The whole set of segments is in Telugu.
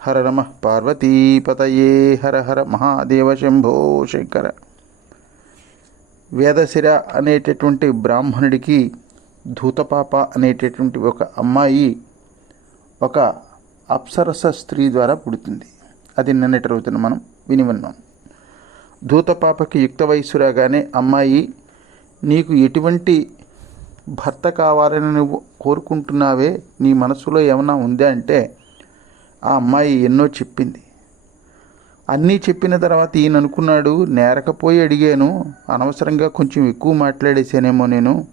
హర నమ పార్వతీపతయే హర హర మహాదేవ శంభో శంకర. వేదశిర అనేటటువంటి బ్రాహ్మణుడికి ధూతపాప అనేటటువంటి ఒక అమ్మాయి ఒక అప్సరస స్త్రీ ద్వారా పుడుతుంది. అది నిన్నటి రోజున మనం విని విన్నాం ధూతపాపకి యుక్త వయస్సు రాగానే అమ్మాయి నీకు ఎటువంటి భర్త కావాలని నువ్వు కోరుకుంటున్నావే? నీ మనసులో ఏమైనా ఉందా? అంటే ఆ అమ్మాయి ఎన్నో చెప్పింది. అన్నీ చెప్పిన తర్వాత ఈయన అనుకున్నాడు నేరకపోయి అడిగాను అనవసరంగా కొంచెం ఎక్కువ మాట్లాడేసానేమో నేను.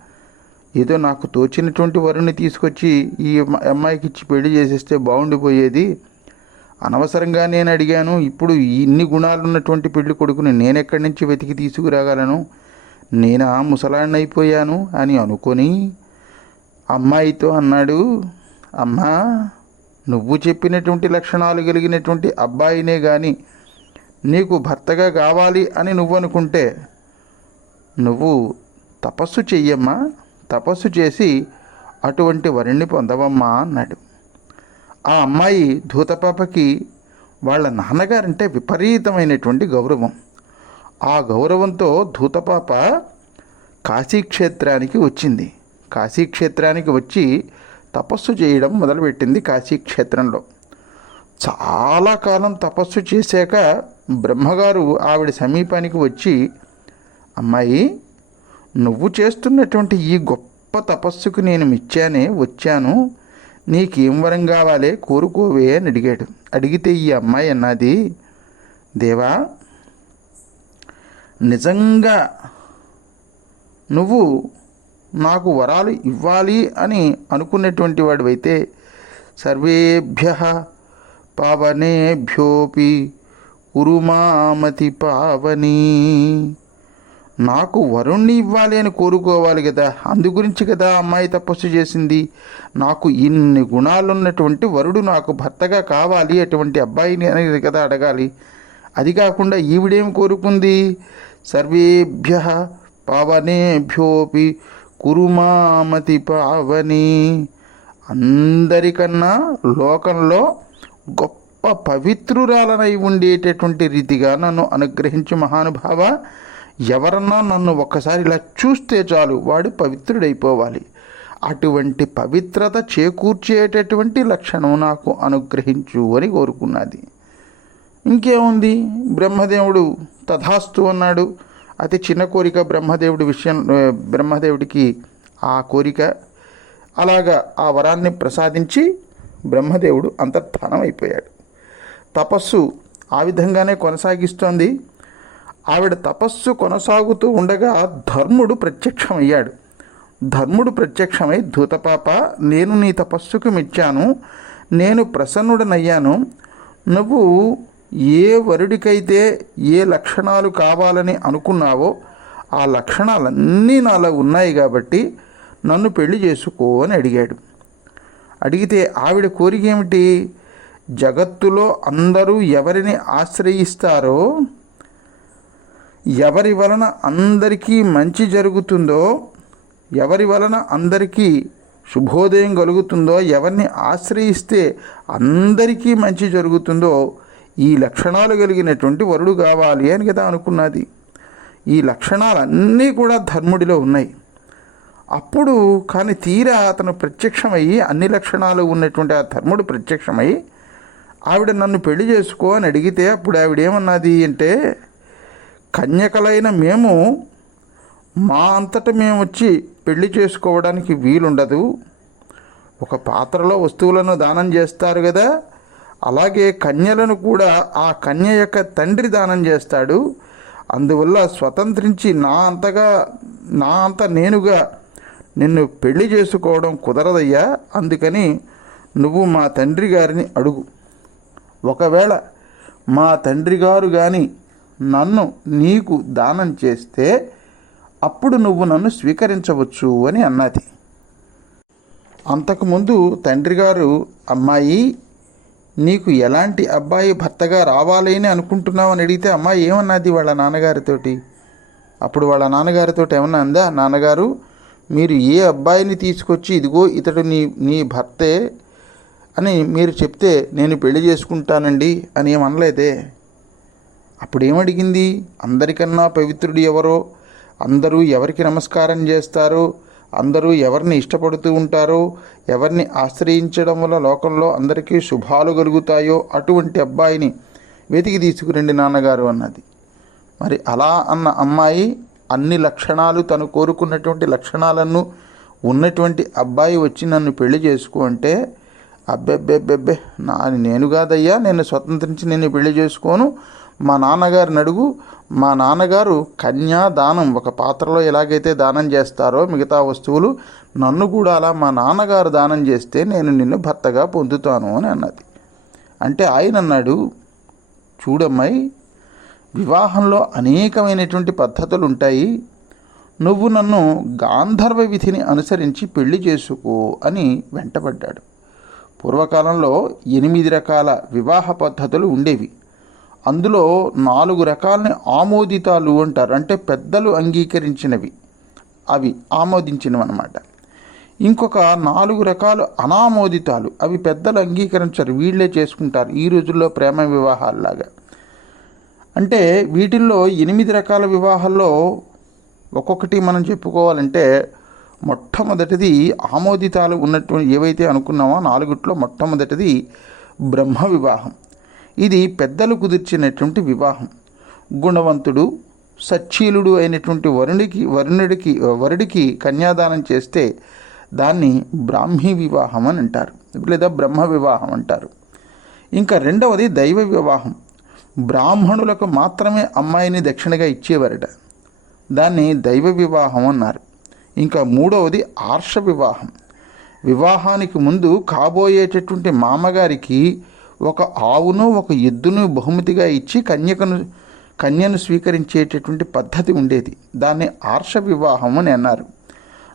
ఏదో నాకు తోచినటువంటి వరుణ్ణి తీసుకొచ్చి ఈ అమ్మాయికి ఇచ్చి పెళ్ళి చేసేస్తే బాగుండిపోయేది అనవసరంగా నేను అడిగాను ఇప్పుడు ఇన్ని గుణాలు ఉన్నటువంటి పెళ్ళి కొడుకుని నేను ఎక్కడి నుంచి వెతికి తీసుకురాగలను? నేనా ముసలాడిని అయిపోయాను అని అనుకొని అమ్మాయితో అన్నాడు అమ్మా నువ్వు చెప్పినటువంటి లక్షణాలు కలిగినటువంటి అబ్బాయినే కానీ నీకు భర్తగా కావాలి అని నువ్వు అనుకుంటే నువ్వు తపస్సు చెయ్యమ్మా తపస్సు చేసి అటువంటి వరుణ్ణి పొందవమ్మా అన్నాడు. ఆ అమ్మాయి ధూతపాపకి వాళ్ళ నాన్నగారంటే విపరీతమైనటువంటి గౌరవం. ఆ గౌరవంతో ధూతపాప కాశీక్షేత్రానికి వచ్చింది. కాశీక్షేత్రానికి వచ్చి తపస్సు చేయడం మొదలుపెట్టింది కాశీక్షేత్రంలో. చాలా కాలం తపస్సు చేశాక బ్రహ్మగారు ఆవిడ సమీపానికి వచ్చి అమ్మాయి నువ్వు చేస్తున్నటువంటి ఈ గొప్ప తపస్సుకు నేను మిచ్చానే వచ్చాను. నీకేం వరం కావాలే కోరుకోవే అని అడిగాడు. అడిగితే ఈ అమ్మాయి అన్నది దేవా నిజంగా నువ్వు నాకు వరాలు ఇవ్వాలి అని అనుకున్నటువంటి వాడివైతే సర్వేభ్య పావనేభ్యోపి ఉరుమామతి పావని నాకు వరుణ్ణి ఇవ్వాలి అని కోరుకోవాలి కదా అందు గురించి కదా అమ్మాయి తపస్సు చేసింది. నాకు ఇన్ని గుణాలున్నటువంటి వరుడు నాకు భర్తగా కావాలి అటువంటి అబ్బాయిని అనేది కదా అడగాలి. అది కాకుండా ఈవిడేం కోరుకుంది? సర్వేభ్య పావనేభ్యోపి కురుమామతి పావని. అందరికన్నా లోకంలో గొప్ప పవిత్రురాలనై ఉండేటటువంటి రీతిగా నన్ను అనుగ్రహించి మహానుభావ. ఎవరన్నా నన్ను ఒక్కసారి ఇలా చూస్తే చాలు వాడు పవిత్రుడైపోవాలి. అటువంటి పవిత్రత చేకూర్చేటటువంటి లక్షణం నాకు అనుగ్రహించు అని కోరుకున్నది. ఇంకేముంది? బ్రహ్మదేవుడు తథాస్తు అన్నాడు. అతి చిన్న కోరిక బ్రహ్మదేవుడి విషయం బ్రహ్మదేవుడికి ఆ కోరిక. అలాగా ఆ వరాన్ని ప్రసాదించి బ్రహ్మదేవుడు అంతర్ధానం అయిపోయాడు తపస్సు ఆ విధంగానే కొనసాగిస్తోంది. ఆవిడ తపస్సు కొనసాగుతూ ఉండగా ధర్ముడు ప్రత్యక్షమయ్యాడు. ధర్ముడు ప్రత్యక్షమై ధూతపాప నేను నీ తపస్సుకు మెచ్చాను నేను ప్రసన్నుడనయ్యాను నువ్వు ఏ వరుడికైతే ఏ లక్షణాలు కావాలని అనుకున్నావో ఆ లక్షణాలన్నీ నాలో ఉన్నాయి కాబట్టి నన్ను పెళ్ళి చేసుకో అని అడిగాడు. అడిగితే ఆవిడ కోరిక ఏమిటి? జగత్తులో అందరూ ఎవరిని ఆశ్రయిస్తారో ఎవరి వలన అందరికీ మంచి జరుగుతుందో ఎవరి వలన అందరికీ శుభోదయం కలుగుతుందో ఎవరిని ఆశ్రయిస్తే అందరికీ మంచి జరుగుతుందో ఈ లక్షణాలు కలిగినటువంటి వరుడు కావాలి అని కదా అనుకున్నది. ఈ లక్షణాలన్నీ కూడా ధర్ముడిలో ఉన్నాయి. అప్పుడు కానీ తీరా అతను ప్రత్యక్షమయ్యి అన్ని లక్షణాలు ఉన్నటువంటి ఆ ధర్ముడు ప్రత్యక్షమై ఆవిడ నన్ను పెళ్ళి చేసుకో అని అడిగితే అప్పుడు ఆవిడ ఏమన్నది అంటే కన్యకలైన మేము మా అంతట మేము వచ్చి పెళ్ళి చేసుకోవడానికి వీలుండదు. ఒక పాత్రలో వస్తువులను దానం చేస్తారు కదా అలాగే కన్యలను కూడా ఆ కన్య యొక్క తండ్రి దానం చేస్తాడు. అందువల్ల స్వతంత్రించి నా అంతగా నా అంత నేనుగా నిన్ను పెళ్ళి చేసుకోవడం కుదరదయ్యా. అందుకని నువ్వు మా తండ్రి గారిని అడుగు. ఒకవేళ మా తండ్రి గారు కానీ నన్ను నీకు దానం చేస్తే అప్పుడు నువ్వు నన్ను స్వీకరించవచ్చు అని అన్నది. అంతకుముందు తండ్రి గారు అమ్మాయి నీకు ఎలాంటి అబ్బాయి భర్తగా రావాలి అని అనుకుంటున్నావు అని అడిగితే అమ్మాయి ఏమన్నది వాళ్ళ నాన్నగారితోటి? అప్పుడు వాళ్ళ నాన్నగారితో ఏమన్నా అందా? నాన్నగారు మీరు ఏ అబ్బాయిని తీసుకొచ్చి ఇదిగో ఇతడు నీ నీ భర్తే అని మీరు చెప్తే నేను పెళ్ళి చేసుకుంటానండి అని ఏమనలేదే. అప్పుడు ఏమడిగింది అందరికన్నా పవిత్రుడు ఎవరో? అందరూ ఎవరికి నమస్కారం చేస్తారో? అందరూ ఎవరిని ఇష్టపడుతూ ఉంటారో ఎవరిని ఆశ్రయించడం వల్ల లోకంలో అందరికీ శుభాలు కలుగుతాయో అటువంటి అబ్బాయిని వెతికి తీసుకురండి నాన్నగారు అన్నది. మరి అలా అన్న అమ్మాయి అన్ని లక్షణాలు తను కోరుకున్నటువంటి లక్షణాలను ఉన్నటువంటి అబ్బాయి వచ్చి నన్ను పెళ్ళి చేసుకో అంటే అబ్బెబ్బెబ్బెబ్బే నా నేను కాదయ్యా నేను స్వతంత్రించి నేను పెళ్ళి చేసుకోను మా నాన్నగారిని అడుగు మా నాన్నగారు కన్యా దానం ఒక పాత్రలో ఎలాగైతే దానం చేస్తారో మిగతా వస్తువులు నన్ను కూడా అలా మా నాన్నగారు దానం చేస్తే నేను నిన్ను భర్తగా పొందుతాను అని అన్నది. అంటే ఆయన అన్నాడు చూడమ్మాయి వివాహంలో అనేకమైనటువంటి పద్ధతులు ఉంటాయి నువ్వు నన్ను గాంధర్వ విధిని అనుసరించి పెళ్ళి చేసుకో అని వెంటబడ్డాడు. పూర్వకాలంలో ఎనిమిది రకాల వివాహ పద్ధతులు ఉండేవి. అందులో నాలుగు రకాలని ఆమోదితాలు అంటారు. అంటే పెద్దలు అంగీకరించినవి. అవి ఆమోదించినవి అనమాట ఇంకొక నాలుగు రకాలు అనామోదితాలు. అవి పెద్దలు అంగీకరించరు. వీళ్ళే చేసుకుంటారు ఈ రోజుల్లో ప్రేమ వివాహాల్లాగా. అంటే వీటిల్లో ఎనిమిది రకాల వివాహాల్లో ఒక్కొక్కటి మనం చెప్పుకోవాలంటే మొట్టమొదటిది ఆమోదితాలు ఉన్నటువంటి ఏవైతే అనుకున్నామో నాలుగుట్లో మొట్టమొదటిది బ్రహ్మ వివాహం. ఇది పెద్దలు కుదిర్చినటువంటి వివాహం. గుణవంతుడు సచ్చీలుడు అయినటువంటి వరుణికి వరుణుడికి వరుడికి కన్యాదానం చేస్తే దాన్ని బ్రాహ్మీ వివాహం అని అంటారు లేదా బ్రహ్మ వివాహం అంటారు. ఇంకా రెండవది దైవ వివాహం. బ్రాహ్మణులకు మాత్రమే అమ్మాయిని దక్షిణగా ఇచ్చేవారట. దాన్ని దైవ వివాహం అన్నారు. ఇంకా మూడవది ఆర్ష వివాహం. వివాహానికి ముందు కాబోయేటటువంటి మామగారికి ఒక ఆవును ఒక ఎద్దును బహుమతిగా ఇచ్చి కన్యకను కన్యను స్వీకరించేటటువంటి పద్ధతి ఉండేది. దాన్ని ఆర్ష వివాహం అని అన్నారు.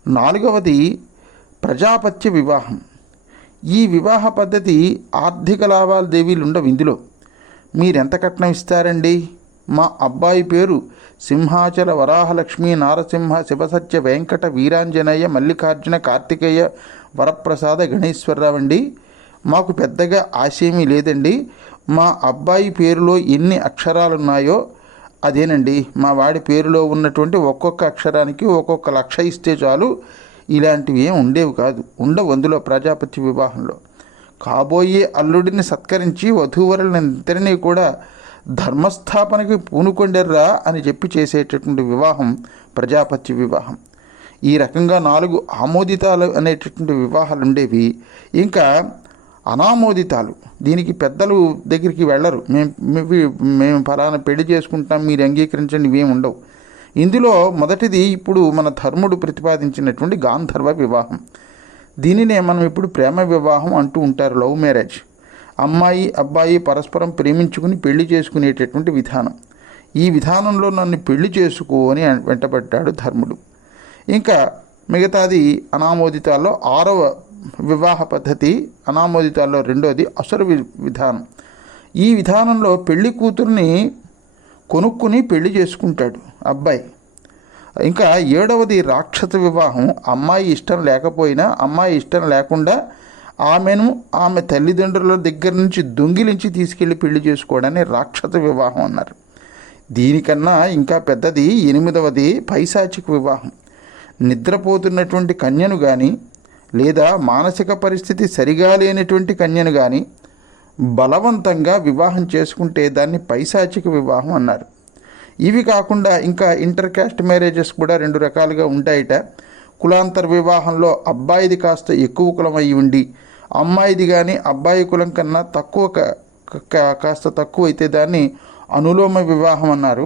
నాలుగవది ప్రజాపత్య వివాహం. ఈ వివాహ పద్ధతి ఆర్థిక లావాదేవీలు ఉండవు ఇందులో. మీరెంత కట్నం ఇస్తారండి? మా అబ్బాయి పేరు సింహాచల వరాహలక్ష్మి నారసింహ శివసత్య వెంకట వీరాంజనేయ మల్లికార్జున కార్తికేయ వరప్రసాద గణేశ్వరరావు అండి. మాకు పెద్దగా ఆశేమీ లేదండి. మా అబ్బాయి పేరులో ఎన్ని అక్షరాలు ఉన్నాయో అదేనండి. మా వాడి పేరులో ఉన్నటువంటి ఒక్కొక్క అక్షరానికి ఒక్కొక్క లక్ష ఇస్తే చాలు. ఇలాంటివి ఏం ఉండేవి కాదు. ఉండవు అందులో ప్రజాపతి వివాహంలో. కాబోయే అల్లుడిని సత్కరించి వధూవరులనిద్దరినీ కూడా ధర్మస్థాపనకి పూనుకొండర్రా అని చెప్పి చేసేటటువంటి వివాహం ప్రజాపత్య వివాహం. ఈ రకంగా నాలుగు ఆమోదితాలు అనేటటువంటి వివాహాలు ఉండేవి ఇంకా అనామోదితాలు. దీనికి పెద్దలు దగ్గరికి వెళ్ళరు. మేము మేము- మేము ఫలానా పెళ్ళి చేసుకుంటాం మీరు అంగీకరించండి ఇవేమి ఉండవు. ఇందులో మొదటిది ఇప్పుడు మన ధర్ముడు ప్రతిపాదించినటువంటి గాంధర్వ వివాహం. దీనినే మనం ఇప్పుడు ప్రేమ వివాహం అంటూ ఉంటారు లవ్ మ్యారేజ్. అమ్మాయి అబ్బాయి పరస్పరం ప్రేమించుకుని పెళ్ళి చేసుకునేటటువంటి విధానం. ఈ విధానంలో నన్ను పెళ్ళి చేసుకో అని వెంటబడ్డాడు ధర్ముడు. ఇంకా మిగతాది అనామోదితాల్లో ఆరవ వివాహ పద్ధతి అనామోదితాల్లో రెండోది అసుర వి- విధానం. ఈ విధానంలో పెళ్ళి కూతుర్ని కొనుక్కుని పెళ్ళి చేసుకుంటాడు అబ్బాయి. ఇంకా ఏడవది రాక్షస వివాహం. అమ్మాయి ఇష్టం లేకపోయినా అమ్మాయి ఇష్టం లేకుండా ఆమెను ఆమె తల్లిదండ్రుల దగ్గర నుంచి దొంగిలించి తీసుకెళ్ళి పెళ్ళి చేసుకోవడాన్ని రాక్షస వివాహం అన్నారు. దీనికన్నా ఇంకా పెద్దది ఎనిమిదవది పైశాచిక వివాహం. నిద్రపోతున్నటువంటి కన్యను కానీ లేదా మానసిక పరిస్థితి సరిగా లేనటువంటి కన్యను కానీ బలవంతంగా వివాహం చేసుకుంటే దాన్ని పైశాచిక వివాహం అన్నారు. ఇవి కాకుండా ఇంకా ఇంటర్ కాస్ట్ మ్యారేజెస్ కూడా రెండు రకాలుగా ఉంటాయిట. కులాంతర వివాహంలో అబ్బాయిది కాస్త ఎక్కువ కులం అయి ఉండి అమ్మాయిది కానీ అబ్బాయి కులం కన్నా తక్కువ కాస్త తక్కువ అయితే దాన్ని అనులోమ వివాహం అన్నారు.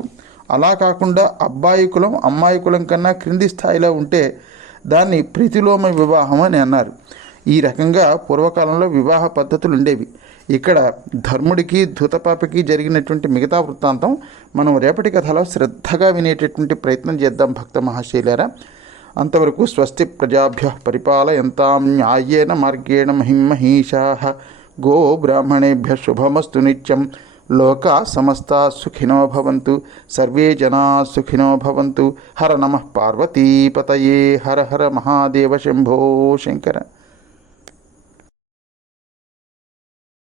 అలా కాకుండా అబ్బాయి కులం అమ్మాయి కులం కన్నా క్రింది స్థాయిలో ఉంటే దాన్ని ప్రతిలోమ వివాహం అని అన్నారు. ఈ రకంగా పూర్వకాలంలో వివాహ పద్ధతులు ఉండేవి. ఇక్కడ ధర్ముడికి ధూతపాపకి జరిగినటువంటి మిగతా వృత్తాంతం మనం రేపటి కథలో శ్రద్ధగా వినేటటువంటి ప్రయత్నం చేద్దాం భక్త మహాశైలారా. అంతవరకు స్వస్తి ప్రజాభ్య పరిపాలయంతాం న్యాయేన మార్గేణ మహిమహీషా గో బ్రాహ్మణేభ్య శుభమస్తు నిత్యం. లోకా సమస్త సుఖినో భవంతు సర్వే జనా సుఖినో భవంతు హర నమ పార్వతీపతయే హర హర మహాదేవ శంభో శంకర